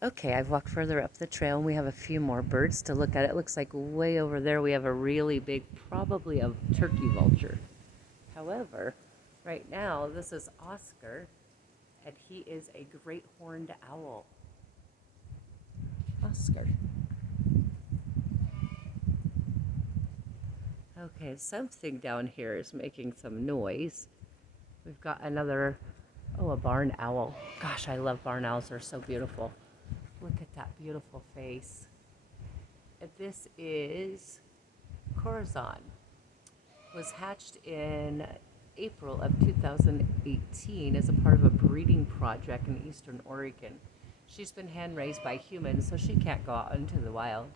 Okay, I've walked further up the trail and we have a few more birds to look at. It looks like way over there we have a really big, probably a turkey vulture. However, right now this is Oscar and he is a great horned owl. Oscar. Okay, something down here is making some noise. We've got another, oh, a barn owl. Gosh, I love barn owls. They're so beautiful. Look at that beautiful face. And this is Corazon. Was hatched in April of 2018 as a part of a breeding project in eastern Oregon. She's been hand raised by humans, so she can't go out into the wild.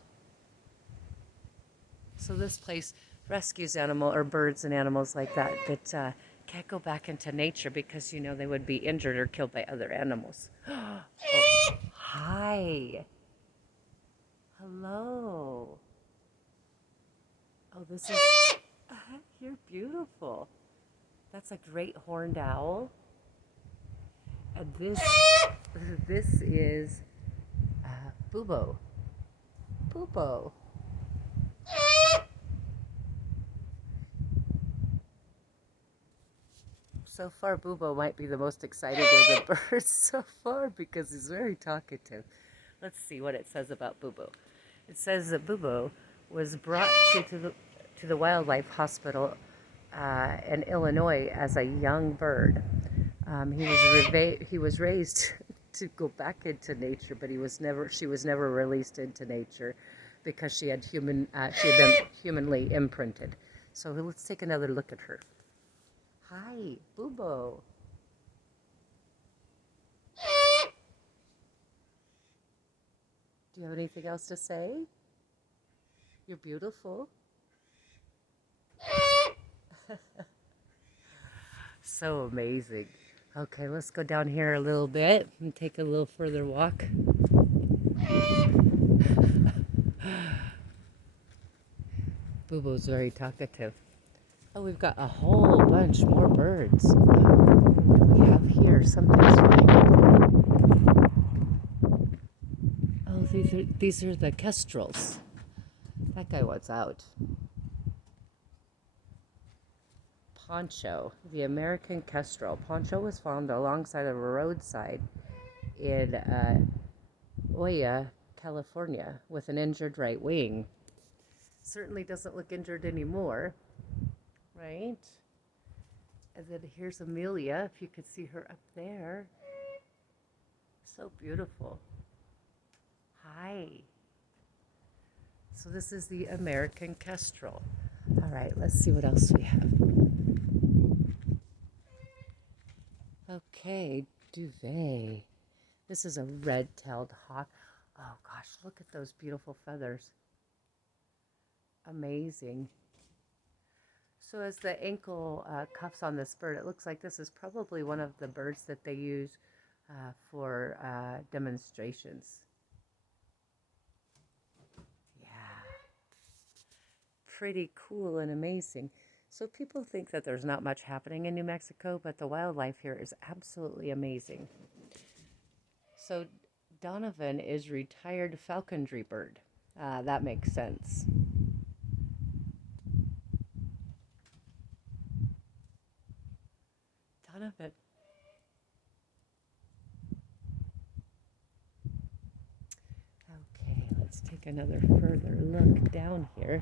So this place rescues animal or birds and animals like that can't go back into nature because they would be injured or killed by other animals. Oh, hi. Hello. Oh, this is you're beautiful. That's a great horned owl. And this is Bubo. Bubo. So far, Bubo might be the most excited of the birds so far because he's very talkative. Let's see what it says about Bubo. It says that Bubo was brought to the wildlife hospital in Illinois as a young bird. He was raised to go back into nature, but she was never released into nature because she had been humanly imprinted. So let's take another look at her. Hi, Bubo. Do you have anything else to say? You're beautiful. So amazing. Okay, let's go down here a little bit and take a little further walk. Bubo's very talkative. Oh, we've got a whole bunch more birds. What do we have here? Something's flying. Oh, these are the Kestrels. That guy wants out. Poncho, the American Kestrel. Poncho was found alongside of a roadside in Oya, California, with an injured right wing. Certainly doesn't look injured anymore, right? And then here's Amelia, if you could see her up there. So beautiful. Hi. So this is the American Kestrel. All right, let's see what else we have. Okay, duvet. This is a red-tailed hawk. Oh gosh, look at those beautiful feathers. Amazing. So as the ankle cuffs on this bird, it looks like this is probably one of the birds that they use for demonstrations. Yeah. Pretty cool and amazing. So people think that there's not much happening in New Mexico, but the wildlife here is absolutely amazing. So Donovan is retired falconry bird. That makes sense. Donovan. Okay, let's take another further look down here.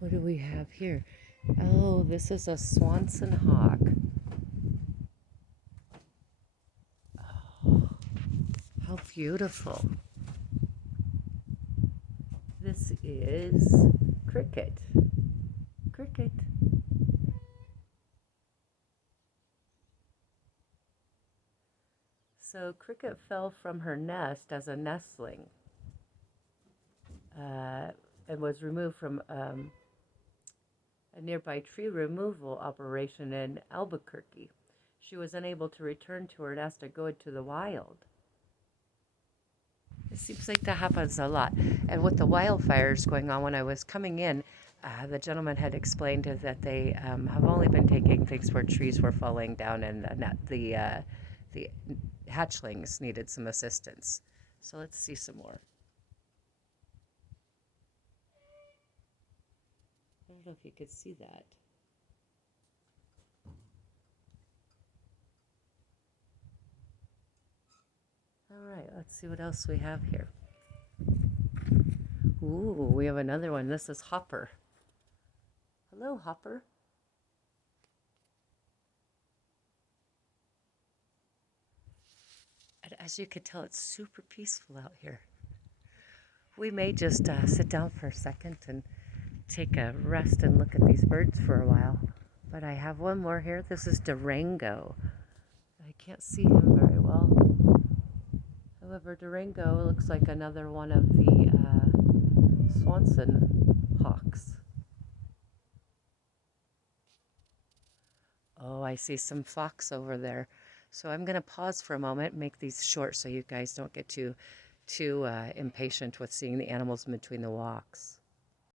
What do we have here? Oh, this is a Swanson Hawk. Oh, how beautiful. This is Cricket. Cricket. So Cricket fell from her nest as a nestling and was removed from a nearby tree removal operation in Albuquerque. She was unable to return to her nest and go into the wild. It seems like that happens a lot. And with the wildfires going on, when I was coming in, the gentleman had explained that they have only been taking things where trees were falling down and the the hatchlings needed some assistance. So let's see some more. I don't know if you could see that. All right, let's see what else we have here. Ooh, we have another one. This is Hopper. Hello, Hopper. And as you can tell, it's super peaceful out here. We may just sit down for a second and take a rest and look at these birds for a while. But I have one more here. This is Durango. I can't see him very well. However, Durango looks like another one of the Swanson Hawks. Oh, I see some fox over there. So I'm going to pause for a moment and make these short so you guys don't get too impatient with seeing the animals in between the walks.